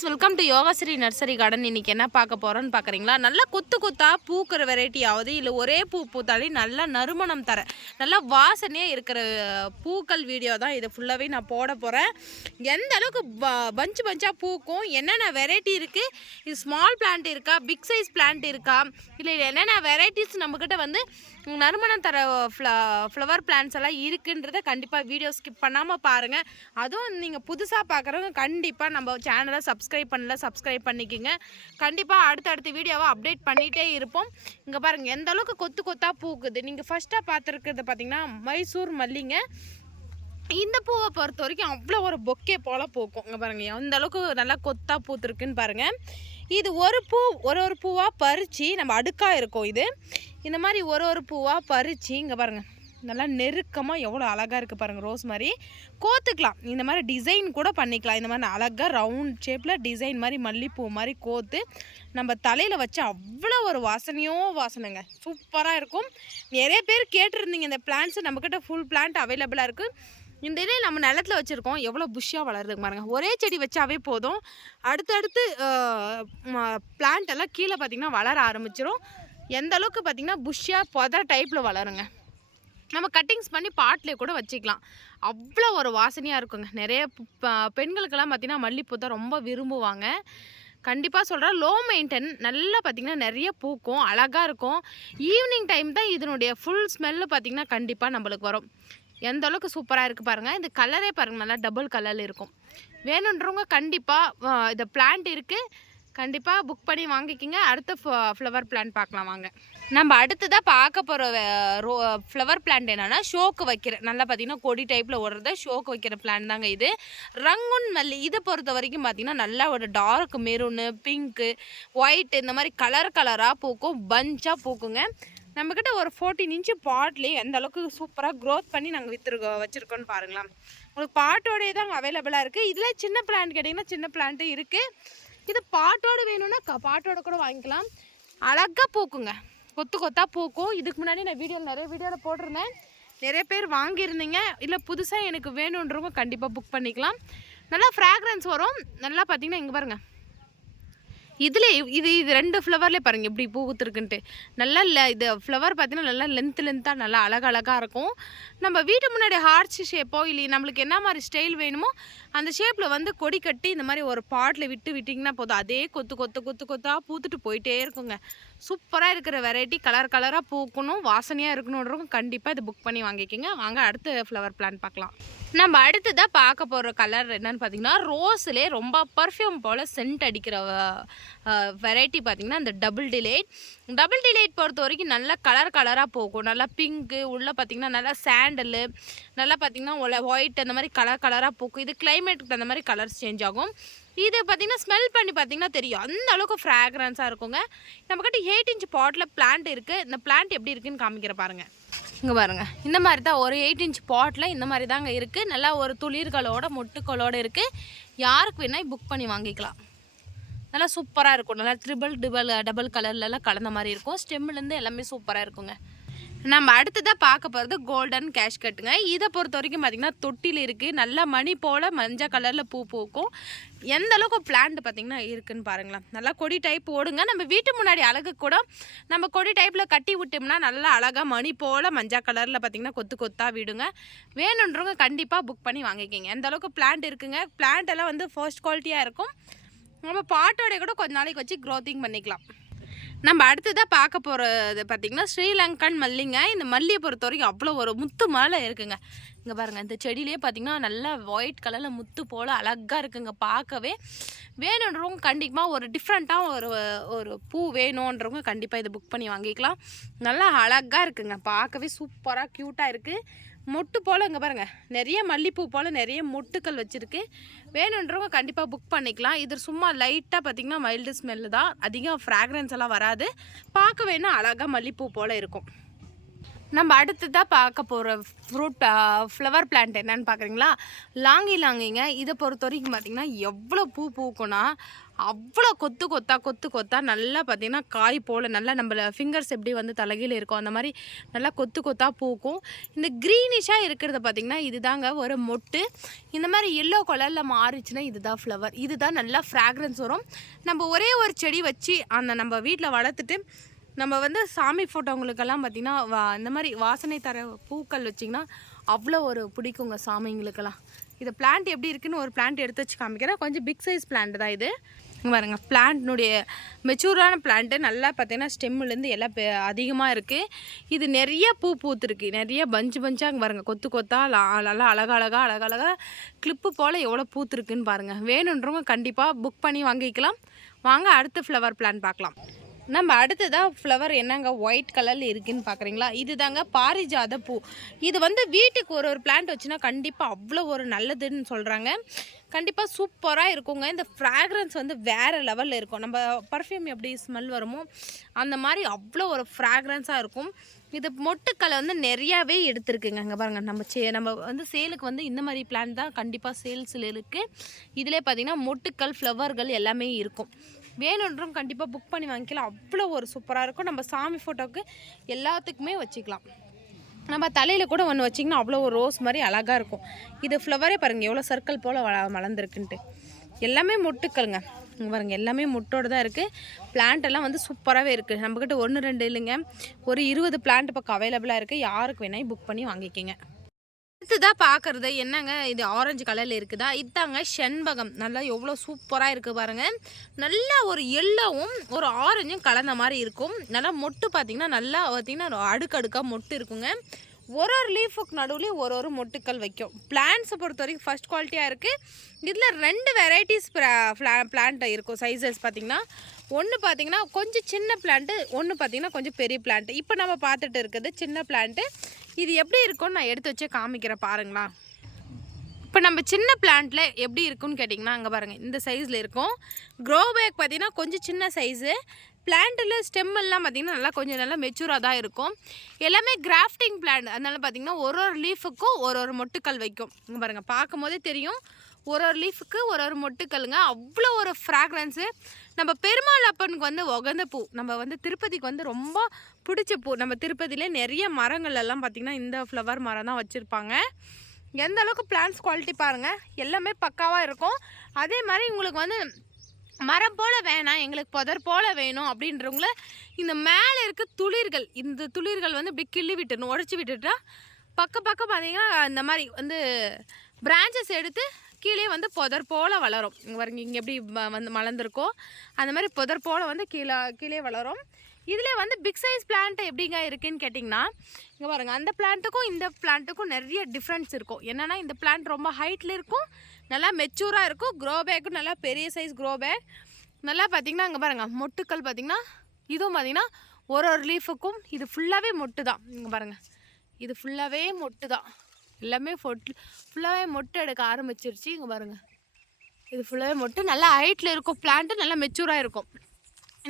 Friends, welcome to Yogashree nursery garden. இன்றைக்கி என்ன பார்க்க போகிறோன்னு பார்க்குறீங்களா? நல்லா கொத்து கொத்தாக பூக்கிற வெரைட்டி ஆகுது, இல்லை ஒரே பூ பூத்தாலே நல்லா நறுமணம் தர நல்லா வாசனையாக இருக்கிற பூக்கள் வீடியோ தான் இது ஃபுல்லாகவே நான் போட போகிறேன். எந்த அளவுக்கு பஞ்சு பஞ்சாக பூக்கும், என்னென்ன வெரைட்டி இருக்குது, இது ஸ்மால் பிளான்ட் இருக்கா, பிக் சைஸ் பிளான்ட் இருக்கா, இல்லை என்னென்ன வெரைட்டிஸ் நம்மக்கிட்ட வந்து நறுமணம் தர ஃப்ளவர் பிளான்ட்ஸ் எல்லாம் இருக்குன்றத கண்டிப்பாக வீடியோ ஸ்கிப் பண்ணாமல் பாருங்கள். அதுவும் நீங்கள் புதுசாக பார்க்குறவங்க கண்டிப்பாக நம்ம சேனலை சப்ஸ்கிரைப் பண்ணிக்கோங்க. கண்டிப்பாக அடுத்தடுத்த வீடியோவை அப்டேட் பண்ணிகிட்டே இருப்போம். இங்கே பாருங்கள் எந்த அளவுக்கு கொத்து கொத்தாக பூக்குது. நீங்கள் ஃபஸ்ட்டாக பார்த்துருக்கிறது பார்த்திங்கன்னா மைசூர் மல்லிங்க. இந்த பூவை பொறுத்த வரைக்கும் அவ்வளோ ஒரு பொக்கே போல் பூக்கும். இங்கே பாருங்கள் எந்த அளவுக்கு நல்லா கொத்தாக பூத்துருக்குன்னு பாருங்கள். இது ஒரு பூ ஒரு பூவாக பறித்து நம்ம அடுக்காக இருக்கும். இது இந்த மாதிரி ஒரு பூவாக பறித்து இங்கே பாருங்கள் நல்லா நெருக்கமாக எவ்வளோ அழகாக இருக்குது பாருங்கள். ரோஸ் மாதிரி கோத்துக்கலாம், இந்த மாதிரி டிசைன் கூட பண்ணிக்கலாம். இந்த மாதிரி அழகாக ரவுண்ட் ஷேப்பில் டிசைன் மாதிரி மல்லிப்பூ மாதிரி கோத்து நம்ம தலையில் வச்சு அவ்வளோ ஒரு வாசனைங்க, சூப்பராக இருக்கும். நிறைய பேர் கேட்டிருந்தீங்க இந்த பிளான்ட்ஸு. நம்மக்கிட்ட ஃபுல் பிளான்ட் அவைலபிளாக இருக்குது. இந்த இலையை நம்ம நிலத்தில் வச்சுருக்கோம், எவ்வளோ புஷ்ஷாக வளருதுங்க பாருங்கள். ஒரே செடி வச்சாவே போதும், அடுத்தடுத்து பிளான்ட் எல்லாம் கீழே பார்த்திங்கன்னா வளர ஆரம்பிச்சிடும். எந்த அளவுக்கு பார்த்திங்கன்னா புஷ்ஷாக புதர் டைப்பில் வளருங்க. நம்ம கட்டிங்ஸ் பண்ணி பாட்டிலே கூட வச்சுக்கலாம், அவ்வளோ ஒரு வாசனையாக இருக்குங்க. நிறைய பெண்களுக்கெல்லாம் பார்த்திங்கன்னா மல்லிப்பூ தான் ரொம்ப விரும்புவாங்க. கண்டிப்பாக சொல்கிறேன், லோ மெயின்டைன், நல்லா பார்த்திங்கன்னா நிறைய பூக்கும், அழகாக இருக்கும். ஈவினிங் டைம் தான் இதனுடைய ஃபுல் ஸ்மெல்லு பார்த்திங்கன்னா கண்டிப்பாக நம்மளுக்கு வரும். எந்த அளவுக்கு சூப்பராக இருக்குது பாருங்கள். இந்த கலரே பாருங்கள், நல்லா டபுள் கலரில் இருக்கும். வேணுன்றவங்க கண்டிப்பாக இந்த பிளான்ட் இருக்குது, கண்டிப்பாக புக் பண்ணி வாங்கிக்கிங்க. அடுத்த ஃப்ளவர் பிளான்ட் பார்க்கலாம் வாங்க. நம்ம அடுத்ததாக பார்க்க போகிற ஃப்ளவர் பிளான்ட் என்னென்னா ஷோக்கு வைக்கிற, நல்லா பார்த்திங்கன்னா கொடி டைப்பில் ஓடுறத ஷோக்கு வைக்கிற பிளான்ட் தாங்க இது. ரங்குன் மல்லி. இதை பொறுத்த வரைக்கும் பார்த்திங்கன்னா நல்லா ஒரு டார்க் மெரூனு, பிங்க்கு, ஒயிட், இந்த மாதிரி கலராக பூக்கும், பஞ்சாக பூக்குங்க. நம்மக்கிட்ட ஒரு 14 இன்ச்சு பாட்லேயே எந்த அளவுக்கு சூப்பராக க்ரோத் பண்ணி நாங்கள் வச்சுருக்கோன்னு பாருங்களா. உங்களுக்கு பாட்டோடையே தான் அவைலபிளாக இருக்குது. இதில் சின்ன பிளான்ட் கேட்டிங்கன்னா சின்ன பிளான்ட்டு இருக்குது. இது பாட்டோடு வேணும்னா பாட்டோட கூட வாங்கிக்கலாம். அழகாக பூக்குங்க, கொத்தாக பூக்கும். இதுக்கு முன்னாடி நான் நிறைய வீடியோவில் போட்டிருந்தேன், நிறைய பேர் வாங்கியிருந்தீங்க. இல்லை புதுசாக எனக்கு வேணுன்றவங்க கண்டிப்பாக புக் பண்ணிக்கலாம். நல்லா ஃப்ராக்ரன்ஸ் வரும். நல்லா பார்த்திங்கன்னா இங்கே பாருங்கள், இதில் இது 2 ஃப்ளவர்லேயே பாருங்கள் எப்படி பூத்துருக்குன்ட்டு. நல்லா இது ஃப்ளவர் பார்த்திங்கன்னா நல்லா லென்த்தாக நல்லா அழகாக இருக்கும். நம்ம வீட்டு முன்னாடி ஹார்ச் ஷேப்போ இல்லை நம்மளுக்கு என்ன மாதிரி ஸ்டைல் வேணுமோ அந்த ஷேப்பில் வந்து கொடி கட்டி இந்த மாதிரி ஒரு பாட்டில் விட்டிங்கன்னா போதும், அதே கொத்தாக பூத்துட்டு போயிட்டே இருக்குங்க. சூப்பராக இருக்கிற வெரைட்டி, கலராக பூக்கணும், வாசனையாக இருக்கணுன்றவங்க கண்டிப்பாக இது புக் பண்ணி வாங்கிக்கோங்க. வாங்க அடுத்த ஃப்ளவர் பிளான்ட் பார்க்கலாம். நம்ம அடுத்ததாக பார்க்க போகிற கலர் என்னன்னு பார்த்திங்கன்னா ரோஸ்லேயே ரொம்ப பர்ஃப்யூம் போல் சென்ட் அடிக்கிற வெரைட்டி பார்த்திங்கன்னா இந்த டபுள் டிலைட் பொறுத்த வரைக்கும் நல்லா கலராக போகும். நல்லா பிங்க்கு, உள்ளே பார்த்திங்கன்னா நல்லா சாண்டலு, நல்லா பார்த்திங்கன்னா ஒயிட், அந்த மாதிரி கலராக பூக்கும். இது கிளைமேட்டுக்கு அந்த மாதிரி கலர்ஸ் சேஞ்ச் ஆகும். இது பார்த்திங்கன்னா ஸ்மெல் பண்ணி பார்த்திங்கன்னா தெரியும், அந்த அளவுக்கு ஃப்ராக்ரன்ஸாக இருக்குங்க. நம்மக்கிட்ட 8 இன்ச் பாட்டில் பிளான்ட் இருக்குது. இந்த பிளான்ட் எப்படி இருக்குதுன்னு காமிக்கிற பாருங்கள். இங்கே பாருங்கள், இந்த மாதிரி தான் ஒரு 8 இன்ச் பாட்டில் இந்த மாதிரி தாங்க இருக்குது. நல்லா ஒரு துளிர்களோட மொட்டுக்களோடு இருக்குது. யாருக்கு வேணால் புக் பண்ணி வாங்கிக்கலாம். நல்லா சூப்பராக இருக்கும். நல்லா டபுள் கலர்லலாம் கலந்த மாதிரி இருக்கும். ஸ்டெம்லேருந்து எல்லாமே சூப்பராக இருக்குங்க. நம்ம அடுத்ததாக பார்க்க போகிறது கோல்டன் கேஷ்கட்டுங்க. இதை பொறுத்த வரைக்கும் பார்த்திங்கன்னா தொட்டில் இருக்குது. நல்லா மணி போல் மஞ்சள் கலரில் பூ பூக்கும். எந்த அளவுக்கு பிளான்ட் பார்த்திங்கன்னா இருக்குதுன்னு பாருங்களேன். நல்லா கொடி டைப் ஓடுங்க. நம்ம வீட்டு முன்னாடி அழகு கூட நம்ம கொடி டைப்பில் கட்டி விட்டோம்னா நல்லா அழகாக மணி போல் மஞ்சள் கலரில் பார்த்திங்கன்னா கொத்தாக விடுங்க. வேணுன்றவங்க கண்டிப்பாக புக் பண்ணி வாங்கிக்கிங்க. எந்த அளவுக்கு பிளான்ட் இருக்குங்க. பிளான்ட் எல்லாம் வந்து ஃபர்ஸ்ட் குவாலிட்டியாக இருக்கும். நம்ம பாட்டோடைய கூட கொஞ்ச நாளைக்கு வச்சு க்ரோத்திங் பண்ணிக்கலாம். நம்ம அடுத்ததாக பார்க்க போகிறது பார்த்திங்கன்னா ஸ்ரீலங்கன் மல்லிங்க. இந்த மல்லியை பொறுத்த வரைக்கும் அவ்வளோ ஒரு முத்து மேலே இருக்குங்க. இங்கே பாருங்கள், இந்த செடியிலே பார்த்திங்கன்னா நல்லா ஒயிட் கலரில் முத்து போல் அழகாக இருக்குங்க பார்க்கவே. வேணுன்றவங்க கண்டிப்பாக ஒரு டிஃப்ரெண்ட்டாக ஒரு பூ வேணுன்றவங்க கண்டிப்பாக இதை புக் பண்ணி வாங்கிக்கலாம். நல்லா அழகாக இருக்குங்க, பார்க்கவே சூப்பராக க்யூட்டாக இருக்குது. மொட்டு போல் இங்கே பாருங்கள், நிறைய மல்லிப்பூ போல் நிறைய மொட்டுக்கள் வச்சுருக்கு. வேணுன்றவங்க கண்டிப்பாக புக் பண்ணிக்கலாம். இது சும்மா லைட்டாக பார்த்திங்கன்னா மைல்டு ஸ்மெல்லு தான், அதிகம் ஃப்ராக்ரன்ஸ் எல்லாம் வராது. பார்க்க வேணும் அழகாக மல்லிப்பூ போல் இருக்கும். நம்ம அடுத்ததாக பார்க்க போகிற ஃப்ளவர் பிளான்ட் என்னன்னு பார்க்குறீங்களா? லாங்கிங்க. இதை பொறுத்த வரைக்கும் பார்த்திங்கன்னா எவ்வளோ பூ பூக்கும்னா அவ்வளோ கொத்து கொத்தா நல்லா பார்த்திங்கன்னா காய் போல் நல்லா நம்ம ஃபிங்கர்ஸ் எப்படி வந்து தலைகீழ இருக்கும் அந்த மாதிரி நல்லா கொத்தா பூக்கும். இந்த க்ரீனிஷாக இருக்கிறத பார்த்திங்கன்னா இதுதாங்க ஒரு மொட்டு. இந்த மாதிரி எல்லோ கலரில் மாறிச்சுன்னா இதுதான் ஃப்ளவர். இதுதான் நல்லா ஃப்ராக்ரன்ஸ் வரும். நம்ம ஒரே ஒரு செடி வச்சு நம்ம வீட்டில் வளர்த்துட்டு நம்ம வந்து சாமி ஃபோட்டோங்களுக்கெல்லாம் பார்த்திங்கன்னா இந்த மாதிரி வாசனை தர பூக்கள் வச்சிங்கன்னா அவ்வளோ ஒரு பிடிக்குங்க சாமிங்களுக்கெல்லாம். இது பிளான்ட் எப்படி இருக்குதுன்னு ஒரு பிளான்ட் எடுத்து வச்சு காமிக்கிறேன். கொஞ்சம் பிக் சைஸ் பிளான்ட் தான் இது. பாருங்க, பிளான்ட்னுடைய மெச்சூரான பிளான்ட்டு நல்லா பார்த்திங்கன்னா ஸ்டெம்முலேருந்து எல்லாம் அதிகமாக இருக்குது. இது நிறைய பூ பூத்துருக்கு, நிறைய பஞ்சாக அங்கே பாருங்கள், கொத்தா நல்லா அழகழகாக கிளிப்பு போல் எவ்வளோ பூத்துருக்குன்னு பாருங்கள். வேணுன்றவங்க கண்டிப்பாக புக் பண்ணி வாங்கிக்கலாம். வாங்க அடுத்த ஃப்ளவர் பிளான்ட் பார்க்கலாம். நம்ம அடுத்ததாக ஃப்ளவர் என்னங்க ஒயிட் கலரில் இருக்குதுன்னு பார்க்குறீங்களா? இது தாங்க பாரிஜாத பூ. இது வந்து வீட்டுக்கு ஒரு பிளான்ட் வச்சுன்னா கண்டிப்பாக அவ்வளோ ஒரு நல்லதுன்னு சொல்கிறாங்க. கண்டிப்பாக சூப்பராக இருக்குங்க. இந்த ஃப்ராக்ரன்ஸ் வந்து வேறு லெவலில் இருக்கும். நம்ம பர்ஃப்யூம் எப்படி ஸ்மெல் வருமோ அந்த மாதிரி அவ்வளோ ஒரு ஃப்ராக்ரன்ஸாக இருக்கும். இது மொட்டுக்களை வந்து நிறையாவே எடுத்துருக்குங்க. அங்கே பாருங்கள், நம்ம வந்து சேலுக்கு வந்து இந்த மாதிரி பிளான்ட் தான் கண்டிப்பாக சேல்ஸில் இருக்குது. இதிலே பார்த்திங்கன்னா மொட்டுக்கள் ஃப்ளவர்கள் எல்லாமே இருக்கும். வேணுன்றவங்க கண்டிப்பாக புக் பண்ணி வாங்கிக்கலாம். அவ்வளோ ஒரு சூப்பராக இருக்கும். நம்ம சாமி ஃபோட்டோவுக்கு எல்லாத்துக்குமே வச்சுக்கலாம். நம்ம தலையில் கூட ஒன்று வச்சிங்கன்னா அவ்வளோ ஒரு ரோஸ் மாதிரி அழகாக இருக்கும். இது ஃப்ளவரே பாருங்கள் எவ்வளோ சர்க்கிள் போல் வளர்ந்துருக்குன்ட்டு. எல்லாமே மொட்டுக்கள்ங்க. இங்கே பாருங்கள், எல்லாமே மொட்டோடு தான் இருக்குது. பிளான்ட் எல்லாம் வந்து சூப்பராகவே இருக்குது. நம்மக்கிட்ட 1 2 இல்லைங்க, ஒரு 20 பிளான்ட் பக்கம் அவைலபிளாக இருக்குது. யாருக்கு வேணால் புக் பண்ணி வாங்கிக்கிங்க. அடுத்ததாக பார்க்குறது என்னங்க, இது ஆரஞ்சு கலரில் இருக்குதா? இதுதாங்க செண்பகம். நல்லா எவ்வளோ சூப்பராக இருக்குது பாருங்கள். நல்லா ஒரு எல்லோவும் ஒரு ஆரஞ்சும் கலந்த மாதிரி இருக்கும். நல்லா மொட்டு பார்த்திங்கன்னா நல்லா பார்த்திங்கன்னா அடுக்கடுக்காக மொட்டு இருக்குங்க. ஒரு லீஃபுக்கு நடுவுலேயும் ஒரு மொட்டுக்கள் வைக்கும். பிளான்ட்ஸை பொறுத்த வரைக்கும் ஃபஸ்ட் குவாலிட்டியாக இருக்குது. இதில் 2 வெரைட்டிஸ் பிளான்ட் இருக்கும். சைஸஸ் பார்த்திங்கன்னா ஒன்று பார்த்திங்கன்னா கொஞ்சம் சின்ன பிளான்ட்டு, ஒன்று பார்த்திங்கன்னா கொஞ்சம் பெரிய பிளான்ட்டு. இப்போ நம்ம பார்த்துட்டு இருக்குது சின்ன பிளான்ட்டு. இது எப்படி இருக்கும்னு நான் எடுத்து வச்சே காமிக்கிறேன் பாருங்களா. இப்போ நம்ம சின்ன பிளான்ட்டில் எப்படி இருக்குன்னு கேட்டிங்கன்னா அங்கே பாருங்கள், இந்த சைஸில் இருக்கும். க்ரோ பேக் பார்த்திங்கன்னா கொஞ்சம் சின்ன சைஸு. பிளான்ட்டில் ஸ்டெம் எல்லாம் பார்த்திங்கன்னா நல்லா மெச்சூராக தான் இருக்கும். எல்லாமே கிராஃப்டிங் பிளான்ட். அதனால பார்த்திங்கன்னா ஒரு லீஃபுக்கும் ஒரு மொட்டுக்கள் வைக்கும். இங்கே பாருங்கள், பார்க்கும் போதே தெரியும் ஒரு லீஃபுக்கு ஒரு மொட்டுக்கல்லுங்க. அவ்வளோ ஒரு ஃப்ராக்ரன்ஸு. நம்ம பெருமாள் அப்பனுக்கு வந்து உகந்த பூ. நம்ம வந்து திருப்பதிக்கு வந்து ரொம்ப பிடிச்ச பூ. நம்ம திருப்பதியிலே நிறைய மரங்கள் எல்லாம் பார்த்திங்கன்னா இந்த ஃப்ளவர் மரம் தான் வச்சுருப்பாங்க. எந்த அளவுக்கு பிளான்ட்ஸ் குவாலிட்டி பாருங்கள், எல்லாமே பக்காவாக இருக்கும். அதே மாதிரி உங்களுக்கு வந்து மரம் போல் வேணாம், எங்களுக்கு புதர் போல் வேணும் அப்படின்றவங்கள இந்த மேலே இருக்க துளிர்கள், இந்த துளிர்கள் வந்து இப்படி கிள்ளி விட்டுணும், உடச்சி விட்டுட்டா பக்கம் பார்த்திங்கன்னா இந்த மாதிரி வந்து பிரான்ச்சஸ் எடுத்து கீழே வந்து புதர் போல் வளரும். இங்கே பாருங்க, இங்கே எப்படி வந்து மலர்ந்துருக்கோ அந்த மாதிரி புதர் போல் வந்து கீழே வளரும். இதில் வந்து பிக் சைஸ் பிளான்ட் எப்படிங்க இருக்குதுன்னு கேட்டிங்கன்னா இங்கே பாருங்கள், அந்த பிளான்ட்டுக்கும் இந்த பிளான்ட்டுக்கும் நிறைய டிஃப்ரென்ஸ் இருக்கும். என்னென்னா இந்த பிளான்ட் ரொம்ப ஹைட்டில் இருக்கும், நல்லா மெச்சூராக இருக்கும். க்ரோ பேக்கும் நல்லா பெரிய சைஸ் க்ரோ பேக். நல்லா பார்த்திங்கன்னா அங்கே பாருங்கள், மொட்டுக்கள் பார்த்திங்கன்னா இதுவும் பார்த்திங்கன்னா ஒரு லீஃபுக்கும் இது ஃபுல்லாகவே மொட்டு தான். இங்கே பாருங்கள், இது ஃபுல்லாகவே மொட்டு தான். எல்லாமே ஃபுல்லாகவே மொட்டை எடுக்க ஆரம்பிச்சிருச்சு. இங்கே பாருங்கள், இது ஃபுல்லாகவே மொட்டு. நல்லா ஹைட்டில் இருக்கும் பிளான்ட்டு, நல்லா மெச்சூராக இருக்கும்.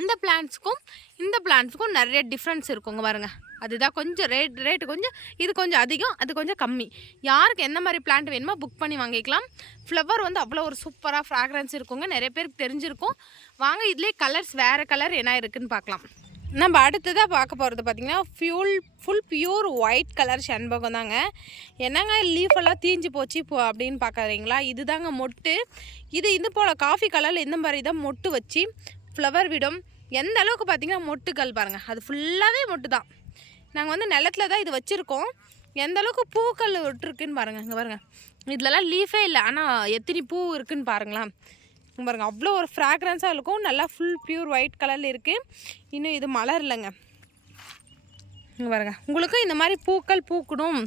இந்த பிளான்ட்ஸுக்கும் நிறைய டிஃப்ரென்ஸ் இருக்குங்க பாருங்கள். அதுதான் கொஞ்சம் ரேட்டு கொஞ்சம், இது கொஞ்சம் அதிகம், அது கொஞ்சம் கம்மி. யாருக்கு எந்த மாதிரி பிளான்ட் வேணுமோ புக் பண்ணி வாங்கிக்கலாம். ஃப்ளவர் வந்து அவ்வளோ ஒரு சூப்பராக ஃப்ராக்ரன்ஸ் இருக்குங்க. நிறைய பேருக்கு தெரிஞ்சிருக்கும். வாங்க இதிலே கலர்ஸ் வேறு கலர் என்ன இருக்குதுன்னு பார்க்கலாம். நம்ம அடுத்ததாக பார்க்க போகிறது பார்த்திங்கன்னா ஃபுல் பியூர் ஒயிட் கலர் செண்பகம் தாங்க. என்னங்க லீஃபெல்லாம் தீஞ்சு போச்சு அப்படின்னு பார்க்குறீங்களா? இது தாங்க மொட்டு. இது போல் காஃபி கலரில் இந்த மாதிரி தான் மொட்டு வச்சு ஃப்ளவர் விடும். எந்த அளவுக்கு பார்த்திங்கன்னா மொட்டுக்கள் பாருங்கள், அது ஃபுல்லாகவே மொட்டு தான். நாங்கள் வந்து நிலத்தில் தான் இது வச்சுருக்கோம். எந்த அளவுக்கு பூக்கள் விட்டுருக்குன்னு பாருங்கள். இங்கே பாருங்கள், இதிலலாம் லீஃபே இல்லை, ஆனால் எத்தனை பூ இருக்குதுன்னு பாருங்களேன். பாருங்கள், அவ்வளோ ஒரு ஃப்ராக்ரன்ஸாக இருக்கும். நல்லா ஃபுல் பியூர் ஒயிட் கலரில் இருக்குது. இன்னும் இது மலரலைங்க. இங்கே பாருங்கள், உங்களுக்கு இந்த மாதிரி பூக்கள் பூக்கணும்,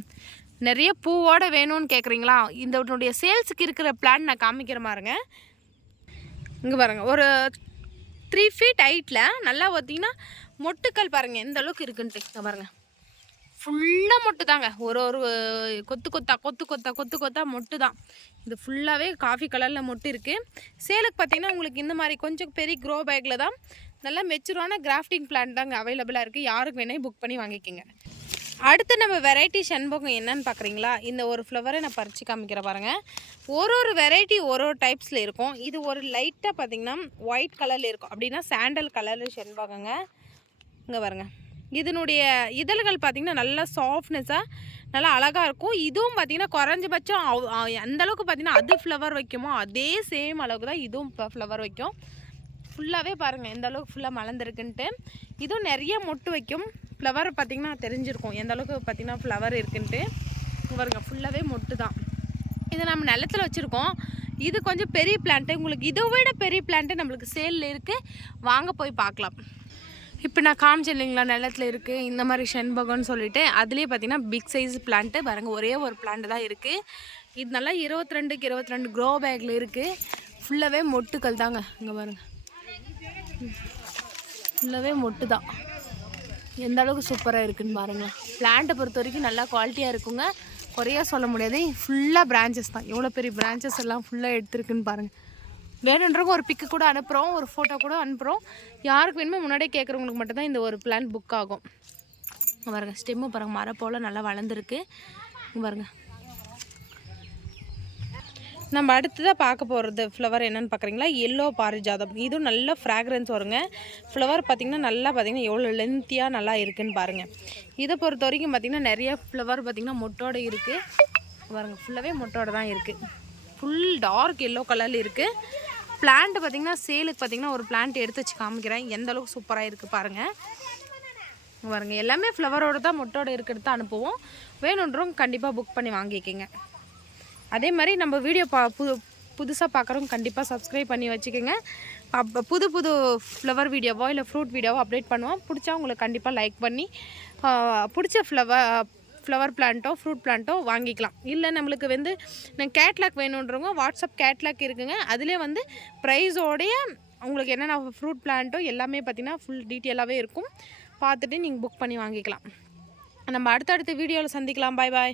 நிறைய பூவோடு வேணும்னு கேட்குறீங்களா? இதனுடைய சேல்ஸுக்கு இருக்கிற பிளான் நான் காமிக்கிற மாதிரிங்க. இங்கே பாருங்கள், ஒரு 3 feet ஹைட்டில் நல்லா பார்த்திங்கன்னா மொட்டுக்கள் பாருங்கள் எந்த அளவுக்கு இருக்குன்ட்டு. இங்கே பாருங்கள், ஃபுல்லாக மொட்டு தாங்க. ஒரு கொத்து கொத்தா மொட்டு தான். இது ஃபுல்லாகவே காஃபி கலரில் மொட்டு இருக்குது. சேலுக்கு பார்த்திங்கன்னா உங்களுக்கு இந்த மாதிரி கொஞ்சம் பெரிய க்ரோ பேக்கில் தான் நல்லா மெச்சூரான கிராஃப்டிங் பிளான்ட் தாங்க அவைலபிளாக இருக்குது. யாருக்கு வேணால் புக் பண்ணி வாங்கிக்கோங்க. அடுத்து நம்ம வெரைட்டி செண்பகம் என்னன்னு பார்க்குறீங்களா? இந்த ஒரு ஃப்ளவரை நான் பறித்து காமிக்கிறேன் பாருங்கள். ஒரு வெரைட்டி ஒரு டைப்ஸில் இருக்கும். இது ஒரு லைட்டாக பார்த்திங்கன்னா ஒயிட் கலரில் இருக்கும், அப்படின்னா சாண்டல் கலரில் செண்பகங்க. இங்கே பாருங்கள், இதனுடைய இதழ்கள் பார்த்திங்கன்னா நல்லா சாஃப்ட்னஸாக நல்லா அழகாக இருக்கும். இதுவும் பார்த்திங்கன்னா குறைஞ்சபட்சம் அந்தளவுக்கு பார்த்திங்கன்னா அது ஃப்ளவர் வைக்குமோ அதே சேம் அளவுக்கு தான் இதுவும் ஃப்ளவர் வைக்கும். ஃபுல்லாகவே பாருங்கள் எந்த அளவுக்கு ஃபுல்லாக மலர்ந்துருக்குன்ட்டு. இதுவும் நிறைய மொட்டு வைக்கும். ஃப்ளவர் பார்த்திங்கன்னா தெரிஞ்சிருக்கும் எந்த அளவுக்கு பார்த்திங்கன்னா ஃப்ளவர் இருக்குன்ட்டு. பாருங்க ஃபுல்லாகவே மொட்டு தான். இதை நம்ம நிலத்தில் வச்சுருக்கோம். இது கொஞ்சம் பெரிய பிளான்ட்டு, உங்களுக்கு இதை விட பெரிய பிளான்ட்டு நம்மளுக்கு சேலில் இருக்குது, வாங்க போய் பார்க்கலாம். இப்போ நான் காமிச்சேன் இல்லைங்களா, நிலத்தில் இருக்குது இந்த மாதிரி செண்பகம்னு சொல்லிட்டு. அதுலேயே பார்த்திங்கன்னா பிக் சைஸ் பிளான்ட்டு பாருங்கள், ஒரே ஒரு பிளான்ட்டு தான் இருக்குது. இது நல்லா 22க்கு 22 க்ரோ பேக்கில் இருக்குது. ஃபுல்லாகவே மொட்டுக்கள் தாங்க. இங்கே பாருங்கள் ஃபுல்லாகவே மொட்டு தான். எந்த அளவுக்கு சூப்பராக இருக்குதுன்னு பாருங்கள். பிளான்ட்டை பொறுத்த வரைக்கும் நல்லா குவாலிட்டியாக இருக்குங்க, குறையா சொல்ல முடியாது. ஃபுல்லாக பிரான்ச்சஸ் தான், எவ்வளோ பெரிய பிரான்ச்சஸ் எல்லாம் ஃபுல்லாக எடுத்துருக்குன்னு பாருங்கள். வேணுன்றவங்க ஒரு பிக்கு கூட அனுப்புகிறோம், ஒரு ஃபோட்டோ கூட அனுப்புகிறோம். யாருக்கு வேணுமோ முன்னாடியே கேட்குறவங்களுக்கு மட்டும்தான் இந்த ஒரு பிளான் புக் ஆகும். பாருங்கள் ஸ்டெம்மு பாருங்கள், மரம் போல் நல்லா வளர்ந்துருக்கு பாருங்கள். நம்ம அடுத்ததாக பார்க்க போகிறது ஃப்ளவர் என்னென்னு பார்க்குறீங்களா, எல்லோ பாரிஜாதம். இதுவும் நல்ல ஃப்ராக்ரன்ஸ் வருங்க. ஃப்ளவர் பார்த்திங்கன்னா நல்லா பார்த்திங்கன்னா எவ்வளோ லென்த்தியாக நல்லா இருக்குதுன்னு பாருங்கள். இதை பொறுத்த வரைக்கும் பார்த்திங்கன்னா நிறைய ஃப்ளவர் பார்த்திங்கன்னா மொட்டோடு இருக்குது பாருங்கள். ஃபுல்லாகவே மொட்டோடு தான் இருக்குது. ஃபுல் டார்க் எல்லோ கலரில் இருக்குது. பிளான்ட் பார்த்திங்கன்னா சேலுக்கு பார்த்திங்கன்னா ஒரு பிளான்ட் எடுத்து வச்சு காமிக்கிறேன், எந்த அளவுக்கு சூப்பராக இருக்குது பாருங்கள். பாருங்கள் எல்லாமே ஃப்ளவரோடு தான் மொட்டோடு இருக்கிறது தான் அனுப்புவோம். வேணுன்றவங்க கண்டிப்பாக புக் பண்ணி வாங்கிக்கோங்க. அதே மாதிரி நம்ம வீடியோ புதுசாக பார்க்குறவங்க கண்டிப்பாக சப்ஸ்கிரைப் பண்ணி வச்சுக்கோங்க. புது ஃப்ளவர் வீடியோவோ இல்லை ஃப்ரூட் வீடியோவோ அப்டேட் பண்ணுவோம். பிடிச்சா உங்களுக்கு கண்டிப்பாக லைக் பண்ணி பிடிச்ச ஃப்ளவர் பிளான்ட்டோ ஃப்ரூட் பிளான்ட்டோ வாங்கிக்கலாம். இல்லை நம்மளுக்கு வந்து நான் கேட்லாக் வேணுன்றவங்க வாட்ஸ்அப் கேட்லாக் இருக்குங்க. அதிலே வந்து ப்ரைஸோடைய உங்களுக்கு என்னென்ன ஃப்ரூட் பிளான்ட்டோ எல்லாமே பார்த்திங்கன்னா ஃபுல் டீட்டெயிலாகவே இருக்கும். பார்த்துட்டு நீங்கள் புக் பண்ணி வாங்கிக்கலாம். நம்ம அடுத்தடுத்த வீடியோவில் சந்திக்கலாம். பாய் பாய்.